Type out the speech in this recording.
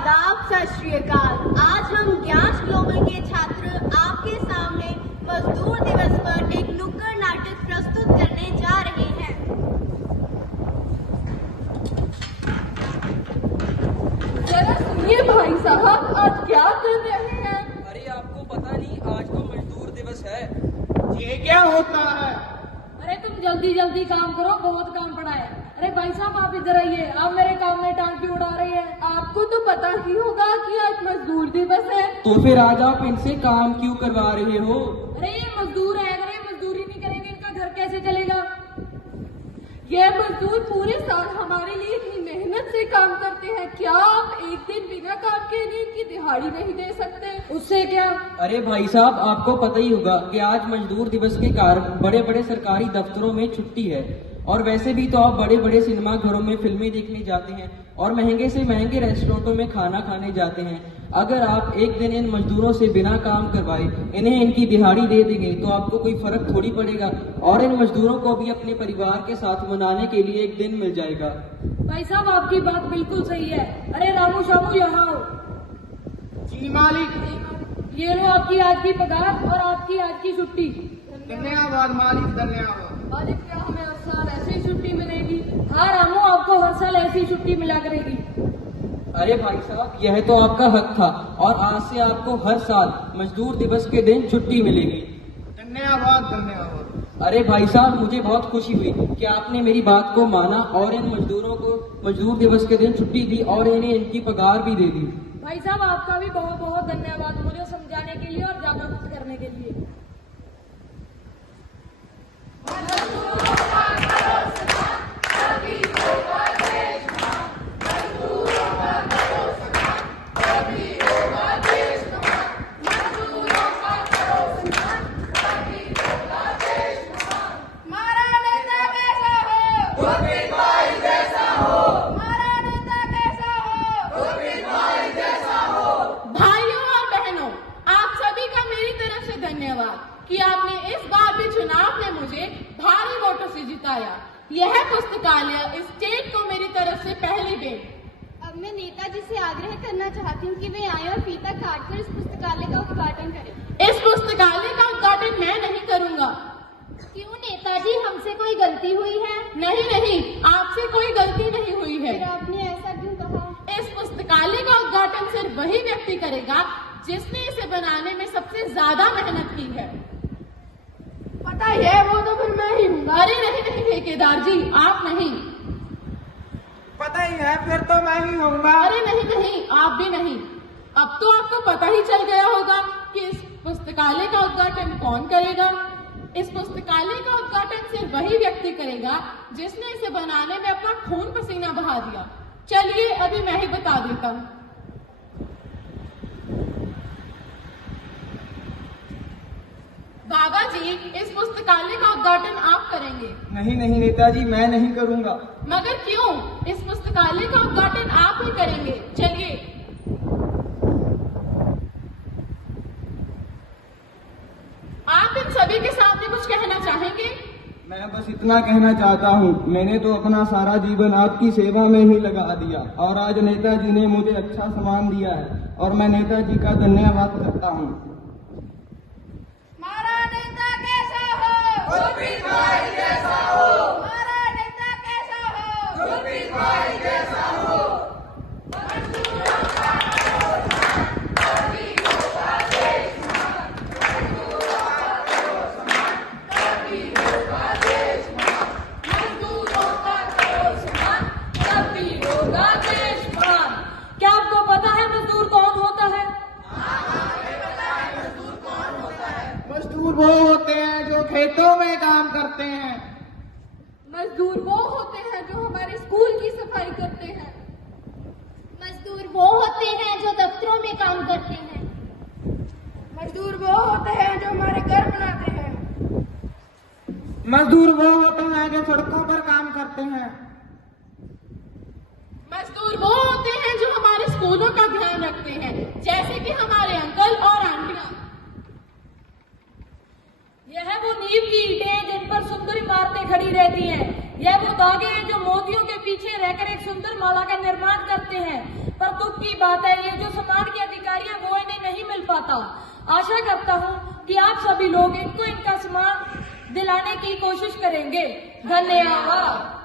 आदाब, सत श्री अकाल। आज हम ज्ञान ग्लोबल के छात्र आपके सामने मजदूर दिवस पर एक नुक्कड़ नाटक प्रस्तुत करने जा रहे हैं। जरा सुनिए भाई साहब, आज क्या कर रहे हैं? अरे आपको पता नहीं, आज तो मजदूर दिवस है। ये क्या होता है? अरे तुम जल्दी जल्दी काम करो, बहुत काम पड़ा है। अरे भाई साहब आप इधर आइए, आप मेरे काम में टांग क्यों उड़ा रही है? आपको तो पता ही होगा कि आज मजदूर दिवस है। तो फिर आज आप इनसे काम क्यों करवा रहे हो? अरे ये मजदूर है, अगर ये मजदूरी नहीं करेंगे इनका घर कैसे चलेगा? ये मजदूर पूरे साल हमारे लिए इतनी मेहनत से काम करते हैं, क्या आप एक दिन बिना काम के लिए इनकी दिहाड़ी नहीं दे सकते? उससे क्या? अरे भाई साहब आपको पता ही होगा कि आज मजदूर दिवस के कारण बड़े बड़े सरकारी दफ्तरों में छुट्टी है, और वैसे भी तो आप बड़े बड़े सिनेमा घरों में फिल्में देखने जाते हैं और महंगे से महंगे रेस्टोरेंटों में खाना खाने जाते हैं। अगर आप एक दिन इन मजदूरों से बिना काम करवाए इन्हें इनकी दिहाड़ी दे देंगे तो आपको कोई फर्क थोड़ी पड़ेगा, और इन मजदूरों को भी अपने परिवार के साथ मनाने के लिए एक दिन मिल जाएगा। भाई साहब आपकी बात बिल्कुल सही है। अरे रामू शामू यहाँ आओ। जी मालिक। ये लो आपकी आज की पगार और आपकी आज की छुट्टी। धन्यवाद मालिक, धन्यवाद। मालिक क्या हमें हर साल ऐसे ही छुट्टी मिलेगी? हाँ रामू, आपको हर साल ऐसी छुट्टी मिला करेगी। अरे भाई साहब यह तो आपका हक था, और आज से आपको हर साल मजदूर दिवस के दिन छुट्टी मिलेगी। धन्यवाद धन्यवाद। अरे भाई साहब मुझे बहुत खुशी हुई कि आपने मेरी बात को माना और इन मजदूरों को मजदूर दिवस के दिन छुट्टी दी और इन्हें इनकी पगार भी दे दी। भाई साहब आपका भी बहुत बहुत धन्यवाद मुझे समझाने के लिए और जागरूक करने के लिए। कि आपने इस बार भी चुनाव में मुझे भारी वोटों से जिताया। यह पुस्तकालय स्टेट को मेरी तरफ से पहली भेंट। अब मैं नेताजी से आग्रह करना चाहती हूँ कि वे आए और फीता काटकर इस पुस्तकालय का उद्घाटन करें। इस पुस्तकालय का उद्घाटन मैं नहीं करूँगा। क्यों नेताजी, हमसे कोई गलती हुई है? नहीं नहीं, आपसे कोई गलती नहीं हुई है। फिर आपने ऐसा क्यों कहा? इस पुस्तकालय का उद्घाटन सिर्फ वही व्यक्ति करेगा जिसने इसे बनाने में सबसे ज्यादा मेहनत की है। पता है वो तो फिर मैं ही हूँ। अरे नहीं नहीं ठेकेदार जी, आप नहीं। पता ही है, फिर तो मैं ही होऊंगा। अरे नहीं नहीं, आप भी नहीं। अब तो आपको पता ही चल गया होगा कि इस पुस्तकालय का उद्घाटन कौन करेगा। इस पुस्तकालय का उद्घाटन सिर्फ वही व्यक्ति करेगा जिसने इसे बनाने में अपना खून पसीना बहा दिया। चलिए अभी मैं ही बता देता हूँ। बाबा जी, इस पुस्तकालय का उद्घाटन आप करेंगे। नहीं नहीं नेताजी, मैं नहीं करूँगा। मगर क्यों? इस पुस्तकालय का उद्घाटन आप ही करेंगे। चलिए। आप इन सभी के सामने कुछ कहना चाहेंगे? मैं बस इतना कहना चाहता हूँ, मैंने तो अपना सारा जीवन आपकी सेवा में ही लगा दिया, और आज नेताजी ने मुझे अच्छा सम्मान दिया है, और मैं नेताजी का धन्यवाद करता हूँ। हमारा नेता कैसा हो? गुरप्रीत भाई जैसा हो। हमारा नेता कैसा हो? गुरप्रीत भाई जैसा हो। क्या आपको पता है मजदूर कौन होता है? मजदूर वो होते हैं जो खेतों में काम करते हैं। मजदूर वो होते हैं जो हमारे स्कूल की सफाई करते हैं। मजदूर वो होते हैं जो दफ्तरों में काम करते हैं। मजदूर वो होते हैं जो हमारे घर बनाते हैं। मजदूर वो होते हैं जो सड़कों पर काम करते हैं। मजदूर वो होते हैं जो हमारे स्कूलों का ध्यान रखते हैं, जैसे कि हमारे अंकल और आंटियां। यह वो नींव की ईंटें जिन पर सुंदर इमारतें खड़ी रहती हैं। यह वो धागे हैं जो मोतियों के पीछे रहकर एक सुंदर माला का निर्माण करते हैं। पर दुख की बात है ये जो समाज के अधिकारी हैं वो इन्हें नहीं मिल पाता। आशा करता हूँ कि आप सभी लोग इनको इनका सम्मान दिलाने की कोशिश करेंगे। धन्यवाद।